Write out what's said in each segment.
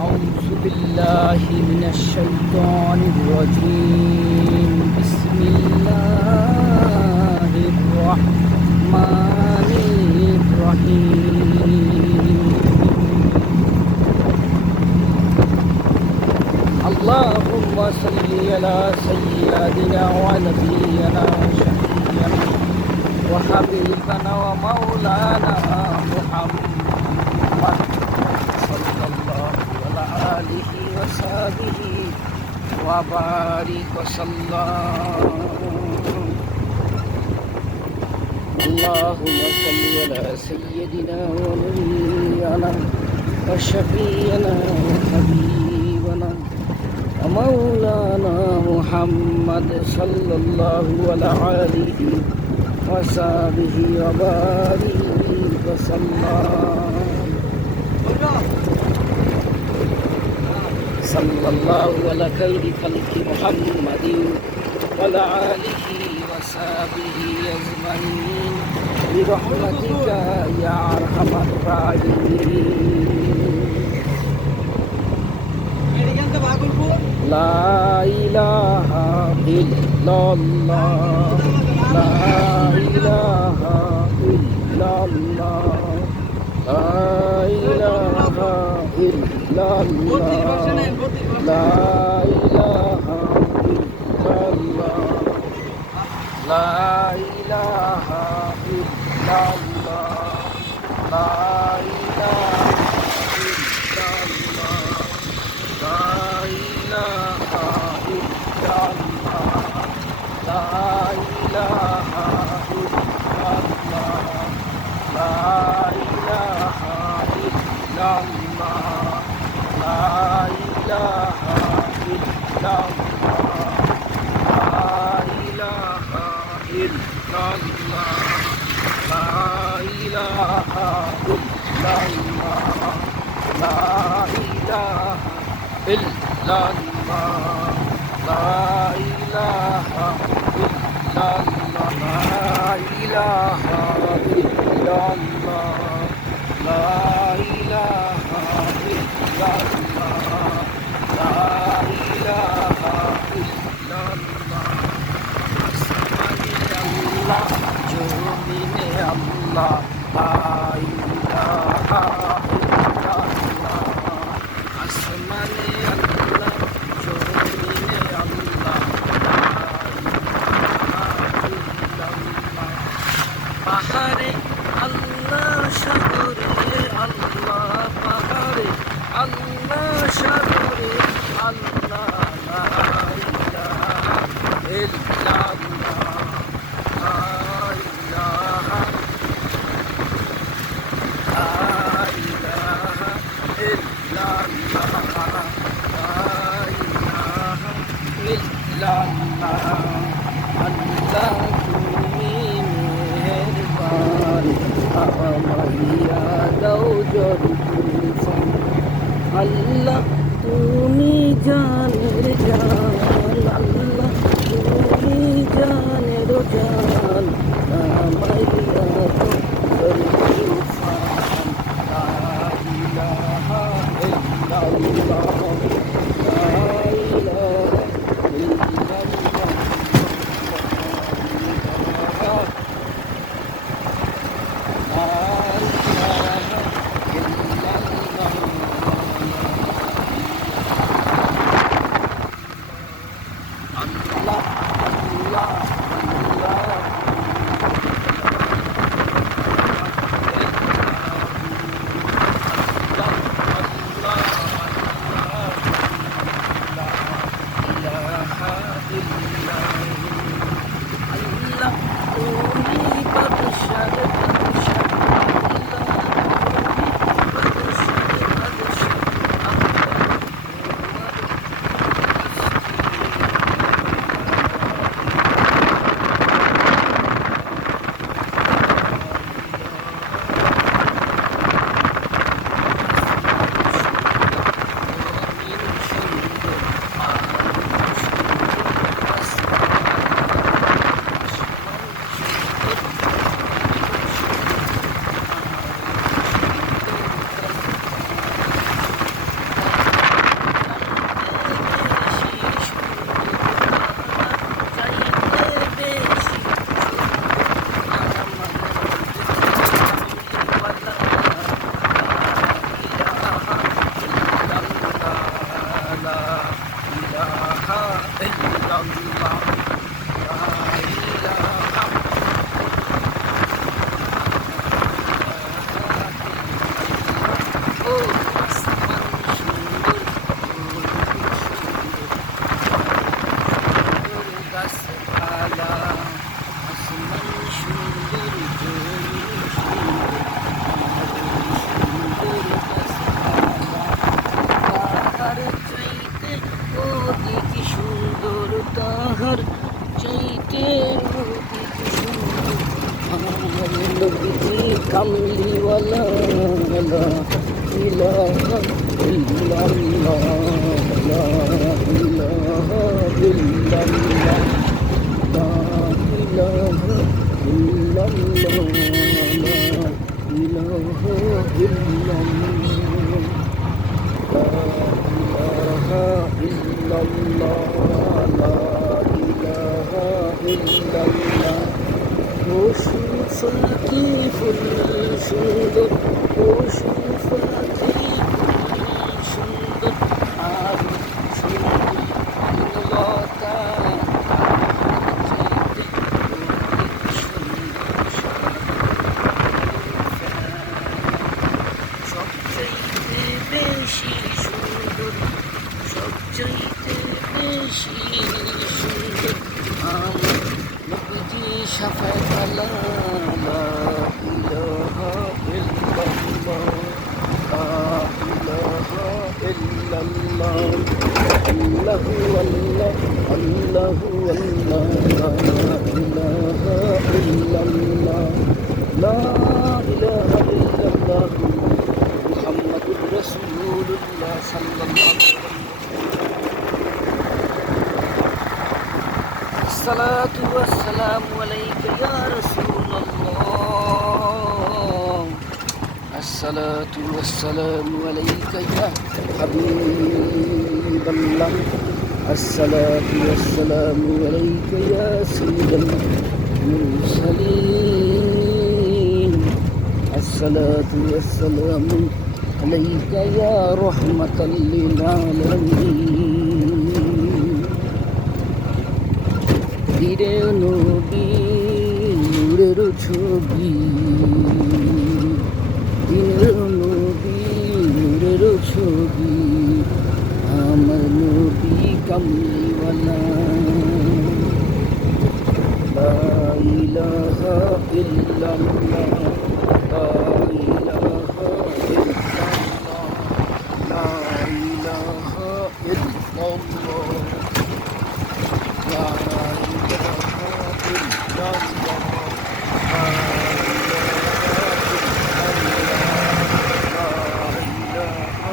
أعوذ بالله من الشيطان الرجيم بسم الله الرحمن الرحيم اللهم صل على سيدنا ونبينا وشفيعنا وحبيبنا ومولانا محمد صلى الله على آله وصحبه وبارك وسلم اللهم صل على سيدنا ونبينا وشفيعنا وحبيبنا ومولانا محمد صلى الله على آله وصحبه وبارك وسلم صلى الله على خير خلق محمد وعلى آله وصحبه أجمعين برحمتك يا أرحم الراحمين لا إله إلا الله لا إله إلا الله لا إله إلا الله لا إله إلا الله لا إله إلا الله لا إله إلا الله لا إله إلا الله لا إله إلا الله لا إله إلا الله لا إله إلا الله لا إله إلا الله لا إله إلا الله لا إله إلا الله لا إله إلا الله لا إله إلا الله لا إله إلا الله لا إله إلا الله আসমানে আল্লাহ জমিনে আল্লাহ লা ইলাহা ইল্লাল্লাহ আসমানে আল্লাহ জমিনে আল্লাহ লা ইলাহা ইল্লাল্লাহ পাহাড়ে আল্লাহ সাগরে আল্লাহ পাহাড়ে আল্লাহ সাগরে আল্লাহ লা ইলাহা ইল্লাল্লাহ লা ইলাহা ইল্লাল্লাহ লা ইলাহা ইল্লাল্লাহ আল্লাহ তুমি মেহেরবান আমাইয়া দাও যদি আল্লাহ তুমি জানের জান আল্লাহ তুমি জানের জান আমাইয়া দাও লা ইলাহা ইল্লাল্লাহ লা ইলাহা ইল্লাল্লাহ কামলিওয়ালা লা ইলাহা ইল্লাল্লাহ লা ইলাহা ইল্লাল্লাহ লা ইলাহা ইল্লাল্লাহ লা ইলাহা ইল্লাল্লাহ لا إله إلا الله لا إله إلا الله وشوفك ফুল সুন্দর وشوفك ফুল সুন্দর আর সুন্দর লতা সবচাইতে বেশি সুন্দর সবচাইতে বেশি সুন্দর আমার নবীজি শাফাত আলা লা ইলাহা ইল্লাল্লাহ লা ইলাহা ইল্লাল্লাহ আল্লাহু আল্লাহ আল্লাহু আল্লাহ লা ইলাহা ইল্লাল্লাহ লা ইলাহা ইল্লাল্লাহ মুহাম্মাদুর রাসূলুল্লাহ সাল্লাল্লাহু আলাইহি আসসালাতু ওয়াসসালামু আলাইকা ইয়া রাসূলুল্লাহ আসসালাতু ওয়াসসালামু আলাইকা ইয়া হাবিবাল্লাহ আসসালাতু ওয়াসসালামু আলাইকা ইয়া সাইয়্যিদাল মুরসালিন الصلاة والسلام عليك يا رحمة للعالمين ধীরে নবী নূরের ছবি ধীরে নবী নূরের ছবি আমার নবী কামলিওয়ালা লা ইলাহা ইল্লাল্লাহ লা ইলাহা ইল্লাল্লাহ লা ইলাহা ইল্লাল্লাহ লা ইলাহা ইল্লাল্লাহ লা ইলাহা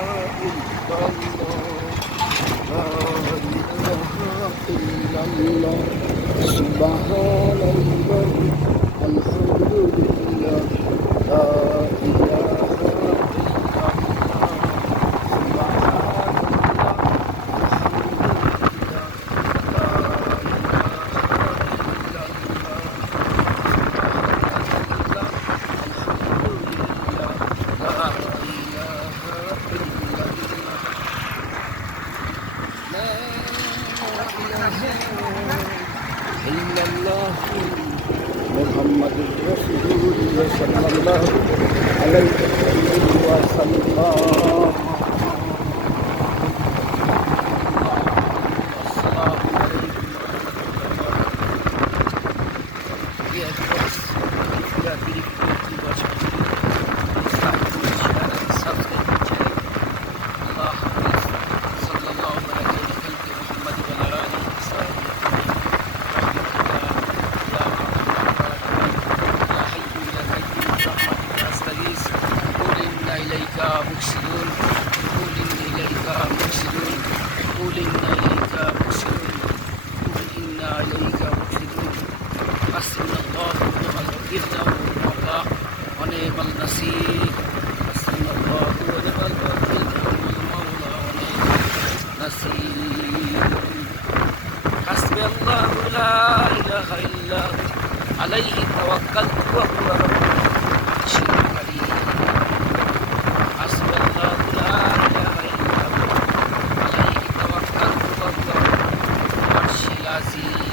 ইল্লাল্লাহ সুবহানাল্লাহ আলহামদুলিল্লাহ লা ইলাহা মুহাম্মাদুর রাসূলুল্লাহ সাল্লাল্লাহু আলাইহি ওয়াসাল্লাম مفسدون قول إليك مفسدون قول إليك مفسدون قول إنا إليك مفسدون حسبنا الله ونعم الوكيل الله ونعم النصير حسبنا الله ونعم الوكيل المولى ونعم النصير حسبي الله لا إله إلا هو عليه توكلت وهو رب العرش الكريم حسبي الله لا إله إلا هو عليه توكلت وهو رب العرش العظيم